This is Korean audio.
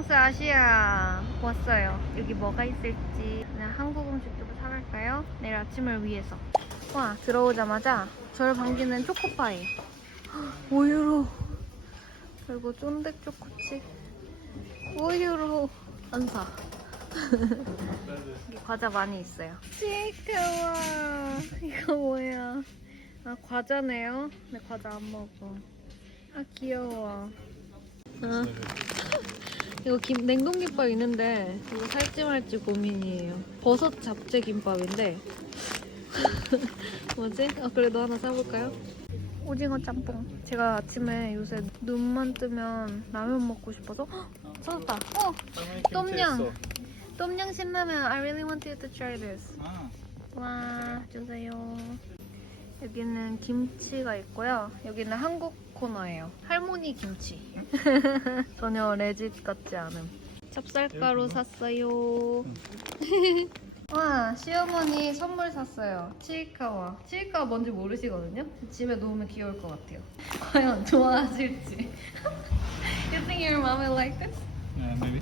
프랑스 아시아 왔어요. 여기 뭐가 있을지 그냥 한국 음식 좀 사갈까요? 내일 아침을 위해서. 와 들어오자마자 절 반기는 초코파이. 5유로. 그리고 쫀득 초코칩. 5유로. 안 사. 여기 과자 많이 있어요. 치카와 이거 뭐야? 아 과자네요. 근데 과자 안 먹어. 아 귀여워. 아. 이거 김, 냉동김밥 있는데 이거 살지 말지 고민이에요. 버섯 잡채 김밥인데 뭐지? 아 그래도 하나 사볼까요? 오징어 짬뽕. 제가 아침에 요새 눈만 뜨면 라면 먹고 싶어서 헉! 찾았다. 어, 똠양. 똠양 신라면. I really want you to try this. 아, 와 주세요. 여기는 김치가 있고요. 여기는 한국 코너예요. 할머니 김치. 전혀 레짓 같지 않음. 찹쌀가루 샀어요. 와 시어머니 선물 샀어요. 치이카와. 치이카와 뭔지 모르시거든요. 집에 놓으면 귀여울 것 같아요. 과연 좋아하실지. you think your mom will like this? yeah, maybe.